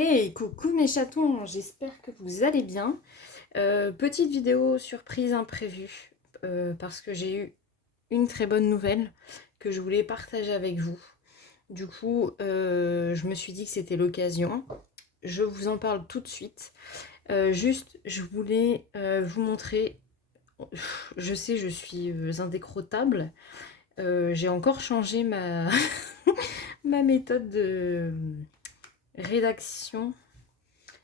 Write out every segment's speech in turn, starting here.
Hey, coucou mes chatons, j'espère que vous allez bien. Petite vidéo surprise imprévue, parce que j'ai eu une très bonne nouvelle que je voulais partager avec vous. Du coup, je me suis dit que c'était l'occasion. Je vous en parle tout de suite. Juste, je voulais vous montrer. Je sais, je suis indécrottable. J'ai encore changé ma, ma méthode rédaction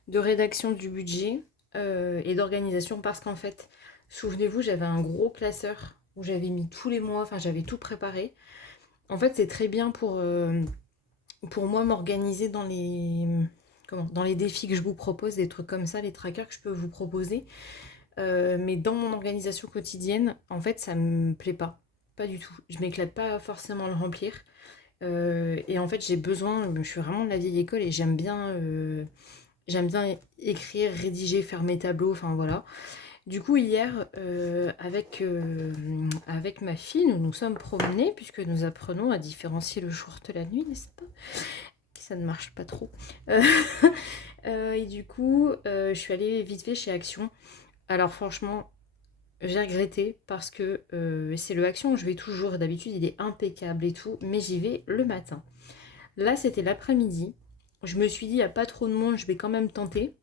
de rédaction du budget et d'organisation parce qu'en fait, souvenez-vous, j'avais un gros classeur où j'avais mis tous les mois, enfin j'avais tout préparé. En fait, c'est très bien pour moi m'organiser dans les défis que je vous propose, des trucs comme ça, les trackers que je peux vous proposer. Mais dans mon organisation quotidienne, en fait, ça me plaît pas. Pas du tout. Je m'éclate pas forcément à le remplir. Et en fait, j'ai besoin, je suis vraiment de la vieille école et j'aime bien écrire, rédiger, faire mes tableaux, enfin voilà. Du coup, hier, avec ma fille, nous nous sommes promenés, puisque nous apprenons à différencier le jour de la nuit, n'est-ce pas? Ça ne marche pas trop. Euh, et du coup, je suis allée vite fait chez Action. Alors franchement, j'ai regretté parce que c'est le Action où je vais toujours. D'habitude, il est impeccable et tout, mais j'y vais le matin. Là, c'était l'après-midi. Je me suis dit, il n'y a pas trop de monde, je vais quand même tenter.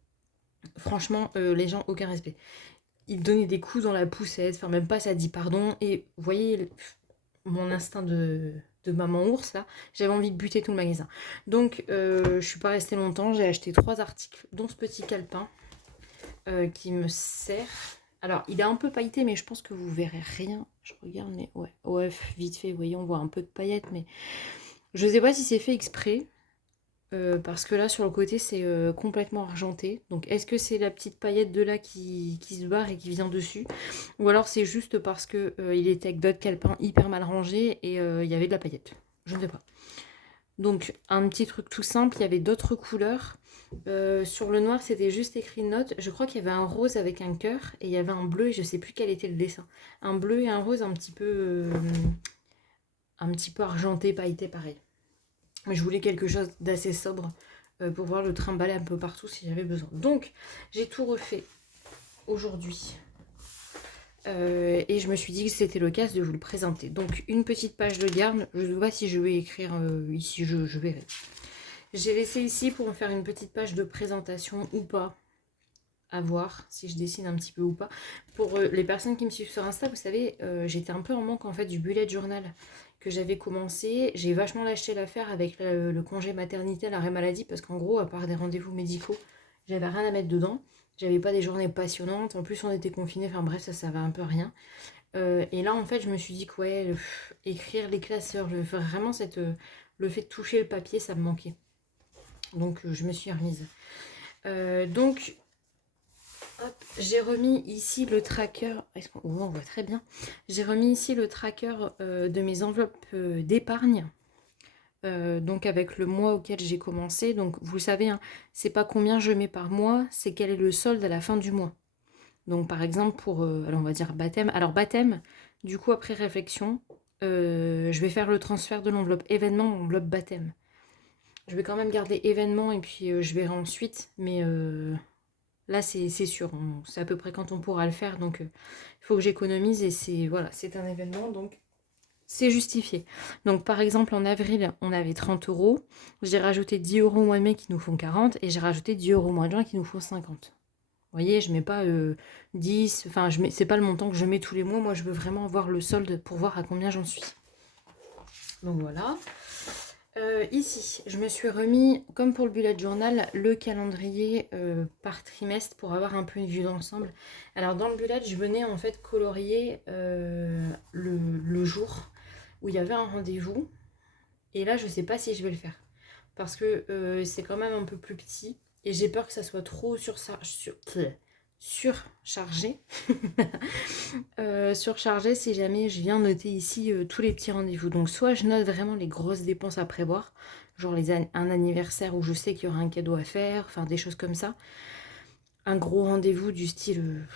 Franchement, les gens, aucun respect. Ils donnaient des coups dans la poussette, enfin même pas ça dit pardon. Et vous voyez, mon instinct de maman ours, là, j'avais envie de buter tout le magasin. Donc, je suis pas restée longtemps, j'ai acheté 3 articles, dont ce petit calepin qui me sert. Alors, il est un peu pailleté, mais je pense que vous verrez rien. Je regarde, mais ouais, vite fait, vous voyez, on voit un peu de paillettes, mais je sais pas si c'est fait exprès. Parce que là sur le côté c'est complètement argenté. Donc est-ce que c'est la petite paillette de là qui se barre et qui vient dessus? Ou alors c'est juste parce que il était avec d'autres calepins hyper mal rangés et il y avait de la paillette. Je ne sais pas. Donc un petit truc tout simple, il y avait d'autres couleurs. Sur le noir c'était juste écrit note. Je crois qu'il y avait un rose avec un cœur et il y avait un bleu et je sais plus quel était le dessin. Un bleu et un rose un petit peu argenté, pailleté pareil. Mais je voulais quelque chose d'assez sobre pour pouvoir le trimballer un peu partout si j'avais besoin. Donc, j'ai tout refait aujourd'hui. Et je me suis dit que c'était l'occasion de vous le présenter. Donc, une petite page de garde. Je ne sais pas si je vais écrire ici, je verrai. J'ai laissé ici pour me faire une petite page de présentation ou pas. À voir si je dessine un petit peu ou pas. Pour les personnes qui me suivent sur Insta, vous savez, j'étais un peu en manque en fait du bullet journal que j'avais commencé. J'ai vachement lâché l'affaire avec le congé maternité, l'arrêt maladie, parce qu'en gros, à part des rendez-vous médicaux, j'avais rien à mettre dedans. J'avais pas des journées passionnantes. En plus, on était confinés. Enfin bref, ça va un peu rien. Et là, en fait, je me suis dit que ouais, écrire les classeurs, vraiment le fait de toucher le papier, ça me manquait. Donc, je me suis remise. Donc, j'ai remis ici le tracker, est-ce qu'on on voit très bien. J'ai remis ici le tracker de mes enveloppes d'épargne. Donc avec le mois auquel j'ai commencé. Donc vous le savez, hein, c'est pas combien je mets par mois, c'est quel est le solde à la fin du mois. Donc par exemple pour, alors on va dire baptême. Alors baptême, du coup après réflexion, je vais faire le transfert de l'enveloppe événement, l'enveloppe baptême. Je vais quand même garder événement et puis je verrai ensuite, mais là, c'est sûr, c'est à peu près quand on pourra le faire, donc il faut que j'économise et c'est voilà, c'est un événement, donc c'est justifié. Donc par exemple, en avril, on avait 30 euros, j'ai rajouté 10 euros au mois de mai qui nous font 40 et j'ai rajouté 10 euros au mois de juin qui nous font 50. Vous voyez, je mets pas 10, enfin, c'est pas le montant que je mets tous les mois, moi je veux vraiment voir le solde pour voir à combien j'en suis. Donc voilà. Ici, je me suis remis, comme pour le bullet journal, le calendrier par trimestre pour avoir un peu une vue d'ensemble. Alors dans le bullet, je venais en fait colorier le jour où il y avait un rendez-vous. Et là, je ne sais pas si je vais le faire. Parce que c'est quand même un peu plus petit. Et j'ai peur que ça soit trop surchargé. Surchargé si jamais je viens noter ici tous les petits rendez-vous. Donc soit je note vraiment les grosses dépenses à prévoir, genre un anniversaire où je sais qu'il y aura un cadeau à faire, enfin des choses comme ça. Un gros rendez-vous du style,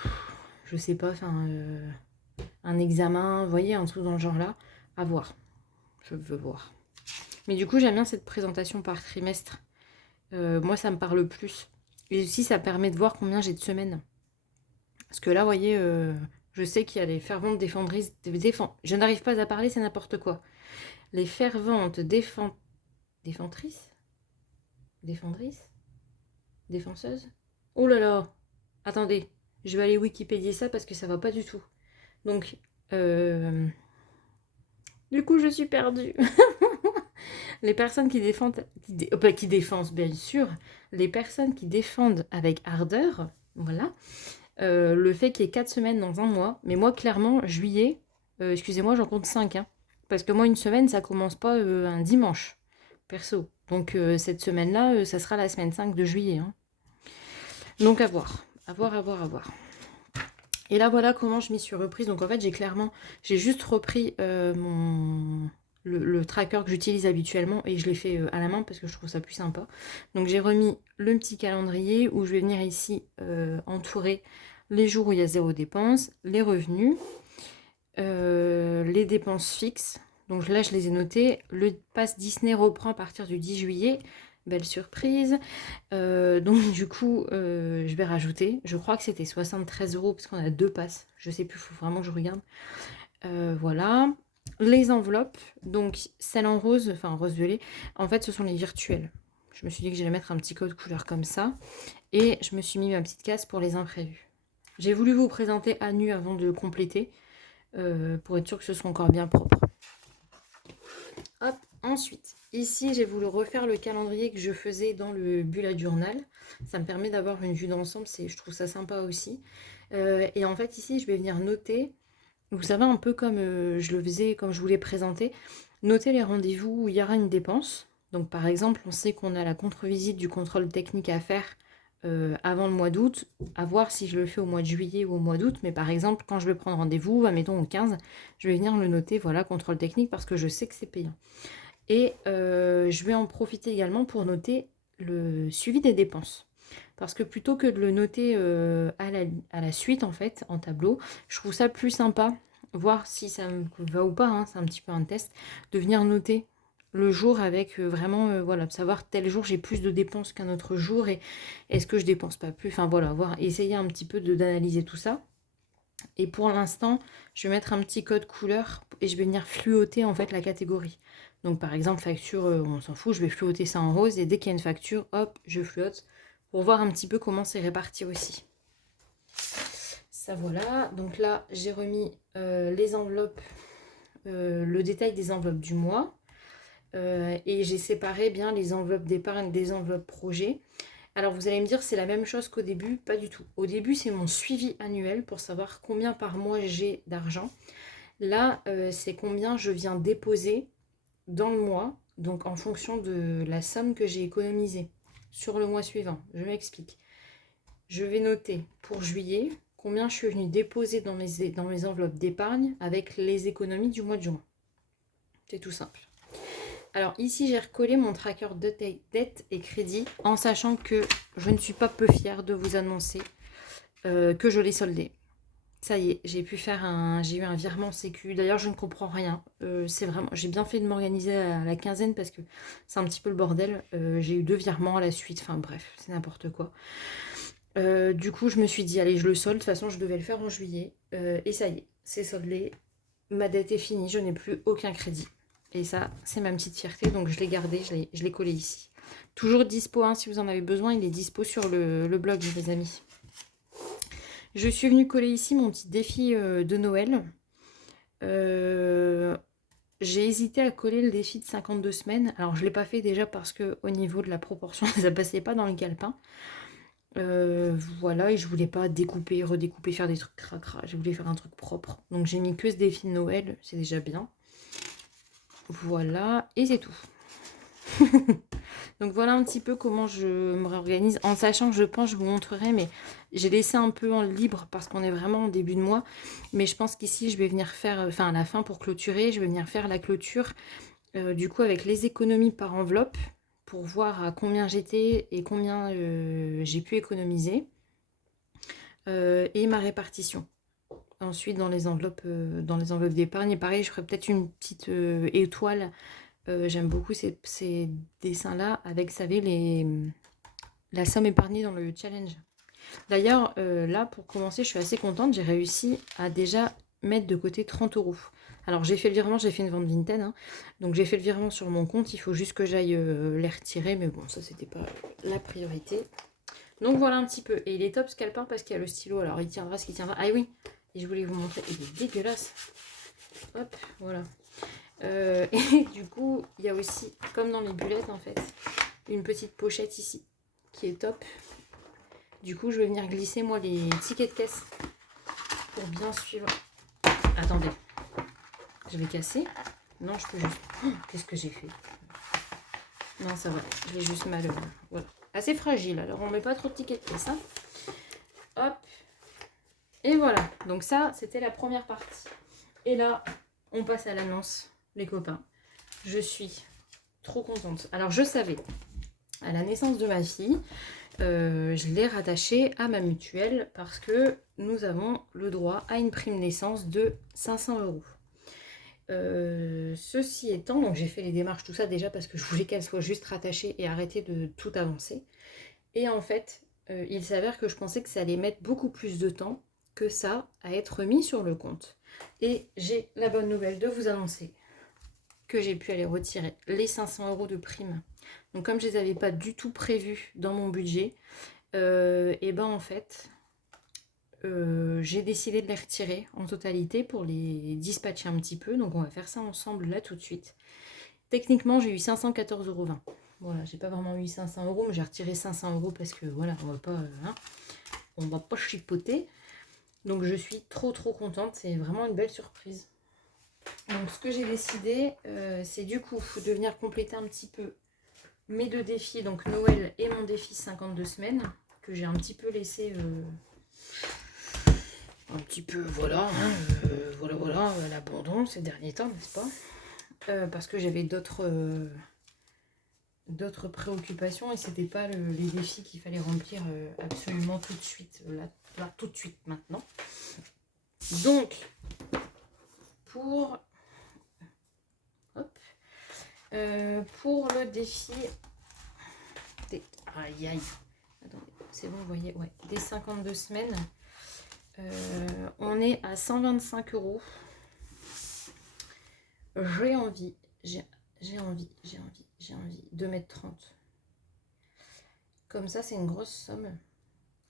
je sais pas, enfin un examen, vous voyez, un truc dans le genre là, à voir. Je veux voir. Mais du coup j'aime bien cette présentation par trimestre moi ça me parle plus. Et aussi ça permet de voir combien j'ai de semaines. Parce que là, vous voyez, je sais qu'il y a les ferventes défendrices... Je n'arrive pas à parler, c'est n'importe quoi. Les ferventes défendrices. Défenseuses. Oh là là. Attendez, je vais aller Wikipédier ça parce que ça va pas du tout. Donc, du coup, je suis perdue. Les personnes qui défendent, qui défendent bien sûr, les personnes qui défendent avec ardeur, voilà, le fait qu'il y ait 4 semaines dans un mois, mais moi clairement, juillet, excusez-moi, j'en compte 5, hein, parce que moi une semaine, ça commence pas un dimanche, perso. Donc cette semaine-là, ça sera la semaine 5 de juillet. Hein. Donc à voir, à voir, à voir, à voir. Et là, voilà comment je m'y suis reprise. Donc en fait, j'ai juste repris le tracker que j'utilise habituellement et je l'ai fait à la main parce que je trouve ça plus sympa. Donc j'ai remis le petit calendrier où je vais venir ici entourer les jours où il y a 0 dépenses, les revenus, les dépenses fixes. Donc là, je les ai notées. Le pass Disney reprend à partir du 10 juillet. Belle surprise. Donc du coup, je vais rajouter. Je crois que c'était 73 € parce qu'on a 2 passes. Je sais plus, il faut vraiment que je regarde. Voilà. Les enveloppes, donc celles en rose, enfin rose-violet, en fait ce sont les virtuelles. Je me suis dit que j'allais mettre un petit code couleur comme ça. Et je me suis mis ma petite case pour les imprévus. J'ai voulu vous présenter à nu avant de compléter, pour être sûr que ce soit encore bien propre. Hop, ensuite, ici j'ai voulu refaire le calendrier que je faisais dans le bullet journal. Ça me permet d'avoir une vue d'ensemble, je trouve ça sympa aussi. Et en fait ici je vais venir noter, vous savez un peu comme je le faisais, comme je vous l'ai présenté, noter les rendez-vous où il y aura une dépense. Donc par exemple, on sait qu'on a la contre-visite du contrôle technique à faire avant le mois d'août, à voir si je le fais au mois de juillet ou au mois d'août, mais par exemple, quand je vais prendre rendez-vous, admettons au 15, je vais venir le noter, voilà, contrôle technique, parce que je sais que c'est payant. Et je vais en profiter également pour noter le suivi des dépenses. Parce que plutôt que de le noter à la suite, en fait, en tableau, je trouve ça plus sympa, voir si ça me va ou pas, hein, c'est un petit peu un test, de venir noter le jour avec vraiment, voilà, savoir tel jour j'ai plus de dépenses qu'un autre jour et est-ce que je dépense pas plus, enfin voilà, voir, essayer un petit peu d'analyser tout ça. Et pour l'instant, je vais mettre un petit code couleur et je vais venir fluoter en fait la catégorie. Donc par exemple, facture, on s'en fout, je vais fluoter ça en rose et dès qu'il y a une facture, hop, je fluote pour voir un petit peu comment c'est réparti aussi. Ça voilà, donc là j'ai remis les enveloppes, le détail des enveloppes du mois. Et j'ai séparé bien les enveloppes d'épargne des enveloppes projet. Alors vous allez me dire c'est la même chose qu'au début, pas du tout. Au début c'est mon suivi annuel pour savoir combien par mois j'ai d'argent. Là c'est combien je viens déposer dans le mois, donc en fonction de la somme que j'ai économisée sur le mois suivant. Je m'explique. Je vais noter pour juillet combien je suis venue déposer dans mes enveloppes d'épargne avec les économies du mois de juin. C'est tout simple. Alors ici, j'ai recollé mon tracker de dette et crédit en sachant que je ne suis pas peu fière de vous annoncer que je l'ai soldé. Ça y est, j'ai eu un virement sécu. D'ailleurs, je ne comprends rien. C'est vraiment, j'ai bien fait de m'organiser à la quinzaine parce que c'est un petit peu le bordel. J'ai eu 2 virements à la suite. Enfin bref, c'est n'importe quoi. Du coup, je me suis dit, allez, je le solde. De toute façon, je devais le faire en juillet. Et ça y est, c'est soldé. Ma dette est finie. Je n'ai plus aucun crédit. Et ça, c'est ma petite fierté. Donc, je l'ai gardé. Je l'ai collé ici. Toujours dispo, hein, si vous en avez besoin. Il est dispo sur le blog, les amis. Je suis venue coller ici mon petit défi de Noël. J'ai hésité à coller le défi de 52 semaines. Alors, je ne l'ai pas fait déjà parce qu'au niveau de la proportion, ça ne passait pas dans le calepin. Voilà, et je voulais pas découper, redécouper, faire des trucs cracra. Je voulais faire un truc propre. Donc, j'ai mis que ce défi de Noël. C'est déjà bien. Voilà, et c'est tout. Donc voilà un petit peu comment je me réorganise, en sachant que je pense, je vous montrerai, mais j'ai laissé un peu en libre parce qu'on est vraiment au début de mois. Mais je pense qu'ici, je vais venir faire, enfin à la fin pour clôturer, je vais venir faire la clôture, du coup avec les économies par enveloppe, pour voir à combien j'étais et combien j'ai pu économiser, et ma répartition. Ensuite, dans les enveloppes d'épargne, et pareil, je ferai peut-être une petite étoile J'aime beaucoup ces dessins-là avec, vous savez, la somme épargnée dans le challenge. D'ailleurs, là, pour commencer, je suis assez contente. J'ai réussi à déjà mettre de côté 30 €. Alors, j'ai fait le virement, j'ai fait une vente Vinted. Hein, donc, j'ai fait le virement sur mon compte. Il faut juste que j'aille les retirer. Mais bon, ça, c'était pas la priorité. Donc, voilà un petit peu. Et il est top scalpin parce qu'il y a le stylo. Alors, il tiendra ce qu'il tiendra. Ah oui, et je voulais vous montrer. Il est dégueulasse. Hop, voilà. Et du coup, il y a aussi, comme dans les bullettes, en fait, une petite pochette ici qui est top. Du coup, je vais venir glisser, moi, les tickets de caisse pour bien suivre. Attendez, je vais casser. Non, je peux juste... Oh, qu'est-ce que j'ai fait? Non, ça va, je l'ai juste mal... voilà. Assez fragile, alors on met pas trop de tickets de caisse. Hein. Hop. Et voilà, donc ça, c'était la première partie. Et là, on passe à l'annonce, les copains. Je suis trop contente. Alors, je savais, à la naissance de ma fille... je l'ai rattaché à ma mutuelle parce que nous avons le droit à une prime naissance de 500 €. Ceci étant, donc j'ai fait les démarches, tout ça déjà parce que je voulais qu'elle soit juste rattachée et arrêter de tout avancer. Et en fait, il s'avère que je pensais que ça allait mettre beaucoup plus de temps que ça à être mis sur le compte. Et j'ai la bonne nouvelle de vous annoncer que j'ai pu aller retirer les 500 € de prime. Donc comme je les avais pas du tout prévus dans mon budget, et ben en fait, j'ai décidé de les retirer en totalité pour les dispatcher un petit peu. Donc on va faire ça ensemble là tout de suite. Techniquement, j'ai eu 514,20 €. Voilà, j'ai pas vraiment eu 500 €, mais j'ai retiré 500 € parce que voilà, on va pas chipoter. Donc je suis trop contente, c'est vraiment une belle surprise. Donc ce que j'ai décidé, c'est du coup de venir compléter un petit peu mes deux défis, donc Noël et mon défi 52 semaines, que j'ai un petit peu laissé, un petit peu, voilà, hein, voilà, à l'abandon ces derniers temps, n'est-ce pas? Parce que j'avais d'autres préoccupations et c'était pas les défis qu'il fallait remplir absolument tout de suite, là, tout de suite, maintenant. Donc, pour le défi des... Aïe, aïe. Attendez, c'est bon, vous voyez, ouais, des 52 semaines, on est à 125 €. J'ai envie de mettre 30. Comme ça, c'est une grosse somme.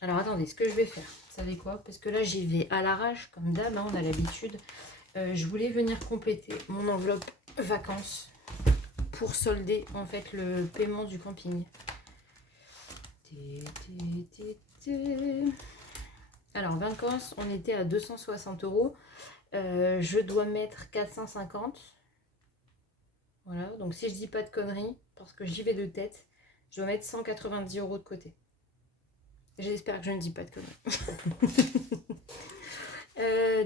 Alors, attendez, ce que je vais faire, vous savez quoi? Parce que là, j'y vais à l'arrache, comme d'hab, hein, on a l'habitude. Je voulais venir compléter mon enveloppe vacances pour solder, en fait, le paiement du camping. Alors, vacances, on était à 260 €. Je dois mettre 450. Voilà, donc si je dis pas de conneries, parce que j'y vais de tête, je dois mettre 190 € de côté. J'espère que je ne dis pas de conneries.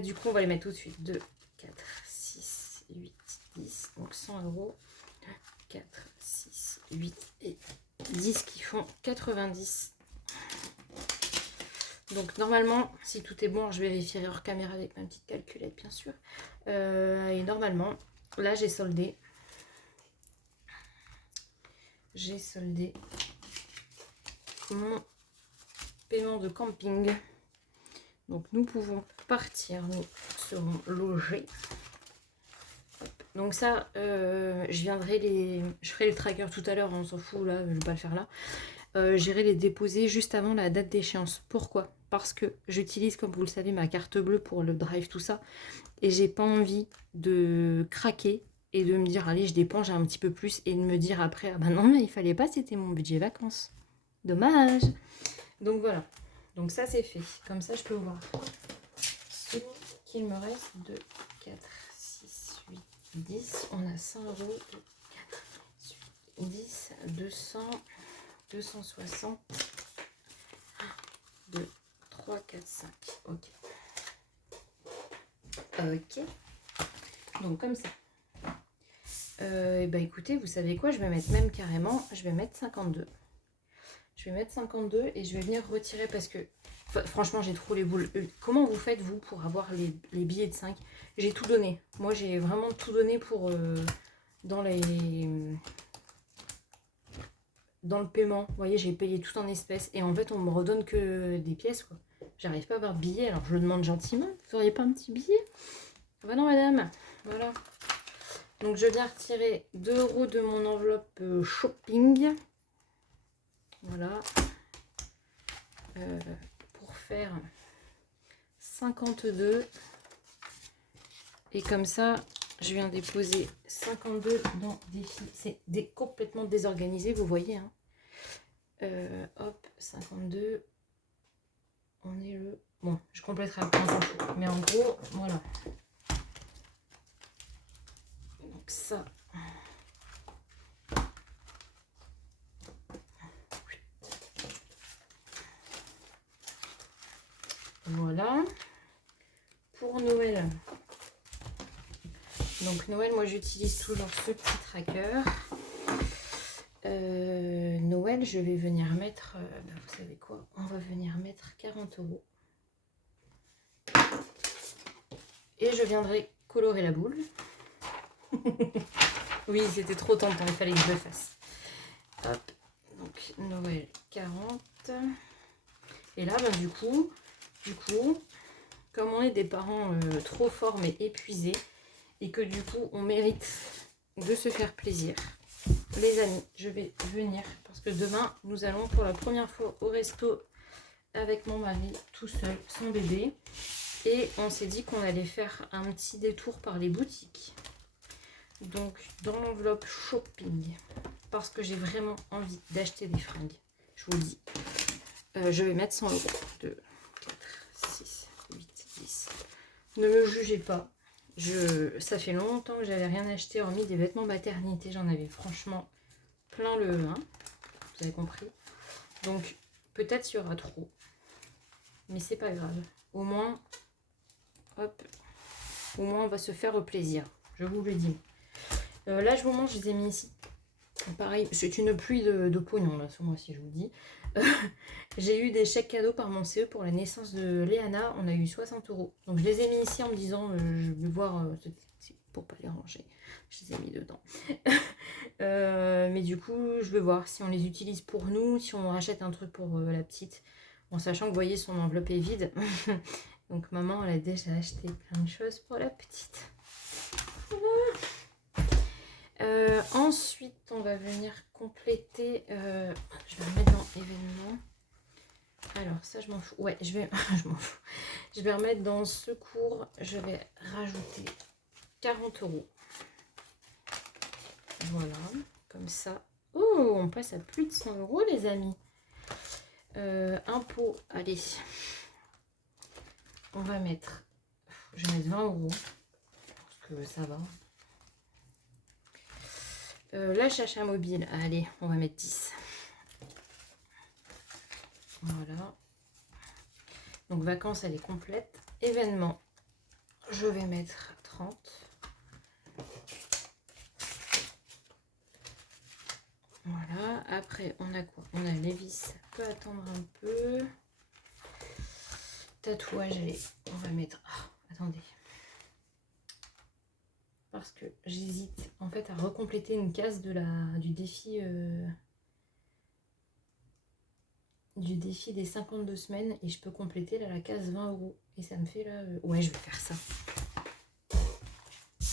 Du coup, on va les mettre tout de suite. 2, 4, 6, 8, 10. Donc 100 €. 4, 6, 8 et 10 qui font 90. Donc normalement, si tout est bon, je vérifierai hors caméra avec ma petite calculette, bien sûr. Et normalement, là, j'ai soldé mon paiement de camping. Donc nous pouvons partir, nous serons logés. Donc ça, je ferai le tracker tout à l'heure, on s'en fout là, je vais pas le faire là. J'irai les déposer juste avant la date d'échéance. Pourquoi? Parce que j'utilise, comme vous le savez, ma carte bleue pour le drive, tout ça. Et j'ai pas envie de craquer et de me dire, allez, je dépense un petit peu plus et de me dire après, ah bah non, mais il fallait pas, c'était mon budget vacances. Dommage. Donc voilà. Donc ça, c'est fait. Comme ça, je peux voir ce qu'il me reste de 4, 6, 8, 10. On a 100 €. 4, 8, 10, 200, 260. 2, 3, 4, 5. Ok. Ok. Donc comme ça. Et bah écoutez, vous savez quoi? Je vais mettre même carrément, je vais mettre 52. Je vais mettre 52 et je vais venir retirer parce que franchement j'ai trop les boules. Comment vous faites vous pour avoir les billets de 5? J'ai tout donné. Moi j'ai vraiment tout donné pour dans le paiement. Vous voyez, j'ai payé tout en espèces. Et en fait, on me redonne que des pièces, quoi. J'arrive pas à avoir de billets. Alors, je le demande gentiment. Vous auriez pas un petit billet? Bah non, madame. Voilà. Donc, je viens retirer 2 € de mon enveloppe shopping. Voilà. Pour faire 52. Et comme ça, je viens déposer 52 dans Défi. C'est complètement désorganisé, vous voyez. Hein. Hop, 52. On est le... Bon, je compléterai après, mais en gros, voilà. Donc ça... Voilà. Pour Noël. Donc Noël, moi j'utilise toujours ce petit tracker. Noël, je vais venir mettre... vous savez quoi? On va venir mettre 40 €. Et je viendrai colorer la boule. Oui, c'était trop tentant, il fallait que je le fasse. Hop, donc Noël 40. Et là, ben, du coup, comme on est des parents trop forts mais épuisés, et que du coup, on mérite de se faire plaisir, les amis, je vais venir, parce que demain, nous allons pour la première fois au resto avec mon mari, tout seul, sans bébé. Et on s'est dit qu'on allait faire un petit détour par les boutiques. Donc, dans l'enveloppe shopping, parce que j'ai vraiment envie d'acheter des fringues, je vous le dis, je vais mettre 100 €. 2, 4, 6, 8, 10. Ne me jugez pas. Ça fait longtemps que j'avais rien acheté, hormis des vêtements maternité. J'en avais franchement plein le 1. Vous avez compris. Donc, peut-être qu'il y aura trop. Mais c'est pas grave. Au moins, hop, au moins on va se faire plaisir. Je vous le dis. Là, je vous montre, je les ai mis ici. Pareil, c'est une pluie de pognon là, ce mois-ci, je vous dis. J'ai eu des chèques cadeaux par mon CE pour la naissance de Léana. On a eu 60 €. Donc je les ai mis ici en me disant, je vais voir, pour pas les ranger. Je les ai mis dedans. Mais du coup, je vais voir si on les utilise pour nous, si on rachète un truc pour la petite. En sachant que vous voyez, son enveloppe est vide. Donc maman, elle a déjà acheté plein de choses pour la petite. Voilà. Ensuite, on va venir compléter. Je vais remettre dans événements. Alors, ça, je m'en fous. Ouais, je m'en fous. Je vais remettre dans secours. Je vais rajouter 40 €. Voilà, comme ça. Oh, on passe à plus de 100 € les amis. Impôt, allez. On va mettre... Je vais mettre 20 €. Parce que ça va. L'achat mobile, allez, on va mettre 10. Voilà. Donc vacances, elle est complète. Événement, je vais mettre 30. Voilà. Après, on a quoi? On a les vis, ça peut attendre un peu. Tatouage, allez, on va mettre... Oh, attendez. Parce que j'hésite en fait à recompléter une case du défi des 52 semaines et je peux compléter là la case 20 € et ça me fait là ouais, je vais faire ça. Vous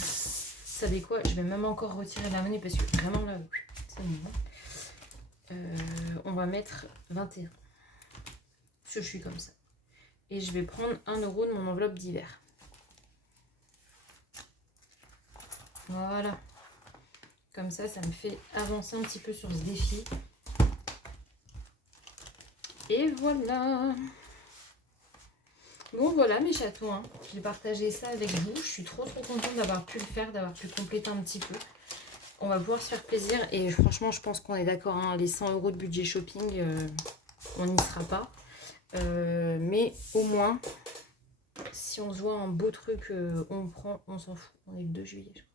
savez quoi, je vais même encore retirer la monnaie parce que vraiment là c'est bon. On va mettre 21 parce que je suis comme ça et je vais prendre 1 € de mon enveloppe d'hiver. Voilà, comme ça, ça me fait avancer un petit peu sur ce défi. Et voilà. Bon, voilà mes chatons. J'ai partagé ça avec vous. Je suis trop contente d'avoir pu le faire, d'avoir pu compléter un petit peu. On va pouvoir se faire plaisir. Et franchement, je pense qu'on est d'accord. Hein, les 100 € de budget shopping, on n'y sera pas. Mais au moins, si on se voit un beau truc, on prend, on s'en fout. On est le 2 juillet, je crois.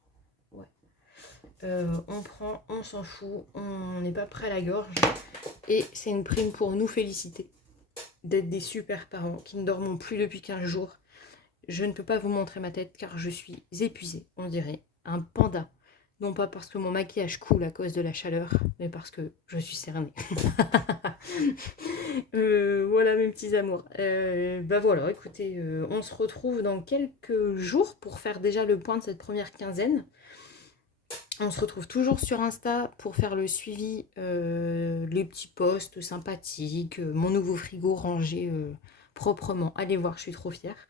On prend, on s'en fout, on n'est pas prêt à la gorge et c'est une prime pour nous féliciter d'être des super parents qui ne dorment plus depuis 15 jours. Je ne peux pas vous montrer ma tête car je suis épuisée, on dirait un panda Non pas parce que mon maquillage coule à cause de la chaleur, mais parce que je suis cernée. Voilà mes petits amours. Bah voilà, écoutez, on se retrouve dans quelques jours pour faire déjà le point de cette première quinzaine. On se retrouve toujours sur Insta pour faire le suivi, les petits posts sympathiques, mon nouveau frigo rangé proprement. Allez voir, je suis trop fière.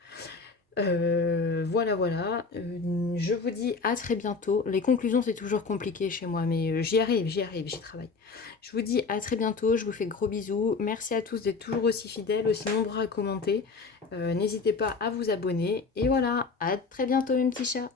Voilà, voilà. Je vous dis à très bientôt. Les conclusions, c'est toujours compliqué chez moi, mais j'y arrive, j'y travaille. Je vous dis à très bientôt. Je vous fais de gros bisous. Merci à tous d'être toujours aussi fidèles, aussi nombreux à commenter. N'hésitez pas à vous abonner. Et voilà, à très bientôt, mes petits chats.